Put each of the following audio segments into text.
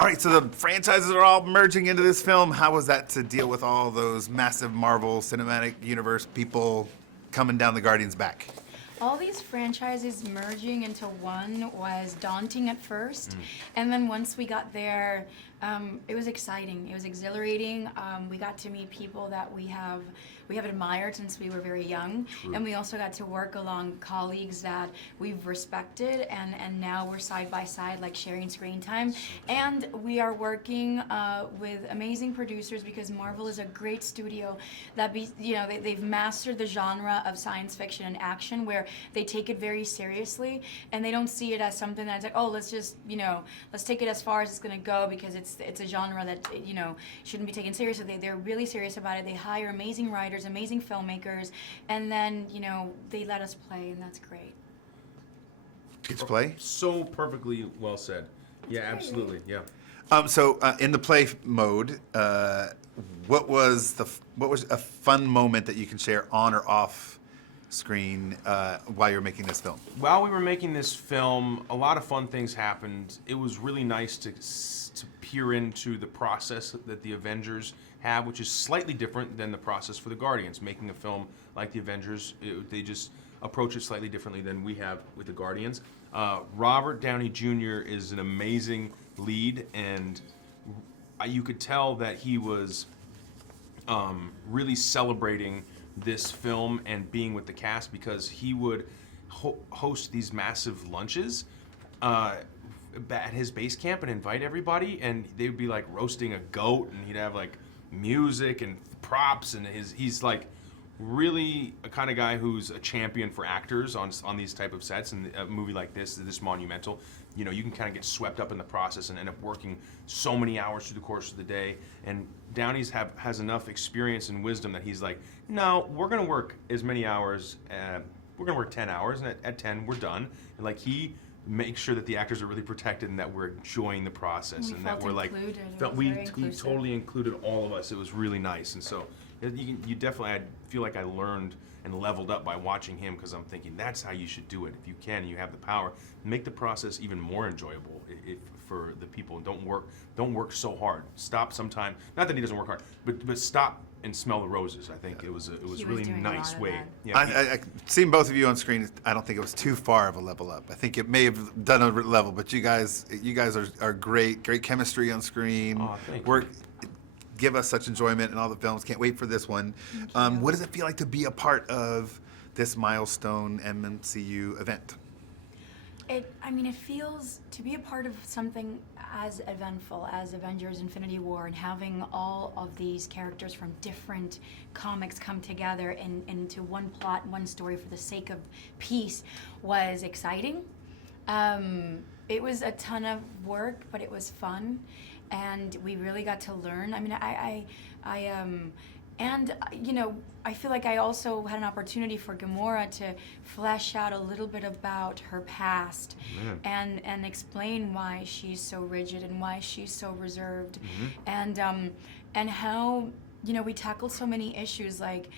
All right, so the franchises are all merging into this film. How was that to deal with all those massive Marvel Cinematic Universe people coming down the Guardians' back? All these franchises merging into one was daunting at first, and then once we got there, it was exciting. It was exhilarating. We got to meet people that we have admired since we were very young, and we also got to work along colleagues that we've respected, and now we're side by side, like sharing screen time. And we are working with amazing producers because Marvel is a great studio that they've mastered the genre of science fiction and action where they take it very seriously and they don't see it as something that's like, oh, let's just, let's take it as far as it's going to go because it's a genre that, shouldn't be taken seriously. They're really serious about it. They hire amazing writers, amazing filmmakers, and then, they let us play, and that's great. It's play? So perfectly well said. Yeah, absolutely. Yeah. So in the play mode, what was a fun moment that you can share on or off screen while you're making this film? While we were making this film, a lot of fun things happened. It was really nice to peer into the process that the Avengers have, which is slightly different than the process for the Guardians. Making a film like the Avengers, they just approach it slightly differently than we have with the Guardians. Robert Downey Jr. is an amazing lead, and you could tell that he was really celebrating this film and being with the cast because he would host these massive lunches at his base camp and invite everybody, and they would be like roasting a goat, and he'd have like music and props, and he's like really a kind of guy who's a champion for actors on these type of sets. And a movie like this monumental, you can kind of get swept up in the process and end up working so many hours through the course of the day. And Downey's has enough experience and wisdom that he's like, no, we're gonna work as many hours. We're gonna work 10 hours, and at 10 we're done. And like he makes sure that the actors are really protected and that we're enjoying the process and that we're like, he totally included all of us. It was really nice, and so. You definitely, I feel like I learned and leveled up by watching him because I'm thinking that's how you should do it. If you can, and you have the power, make the process even more enjoyable for the people. Don't work so hard. Stop sometime. Not that he doesn't work hard, but stop and smell the roses. I think it was a really nice way. Yeah, I seen both of you on screen. I don't think it was too far of a level up. I think it may have done a level, but you guys are great chemistry on screen. Oh, thank you. Give us such enjoyment in all the films. Can't wait for this one. What does it feel like to be a part of this milestone MCU event? It feels to be a part of something as eventful as Avengers Infinity War and having all of these characters from different comics come together into one plot, one story for the sake of peace was exciting. It was a ton of work, but it was fun. And we really got to learn. I feel like I also had an opportunity for Gamora to flesh out a little bit about her past and explain why she's so rigid and why she's so reserved, and how we tackled so many issues like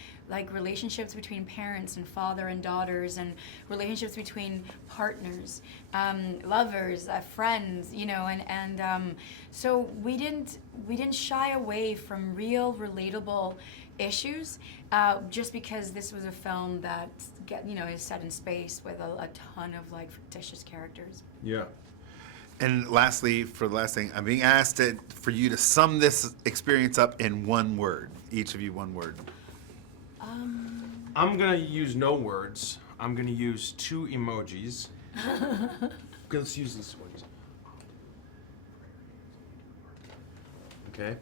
relationships between parents and father and daughters, and relationships between partners, lovers, friends, so we didn't shy away from real relatable issues, just because this was a film that is set in space with a ton of fictitious characters. Yeah. And lastly, for the last thing, I'm being asked for you to sum this experience up in one word. Each of you, one word. I'm gonna use no words. I'm gonna use 2 emojis. Okay, let's use this one. Okay.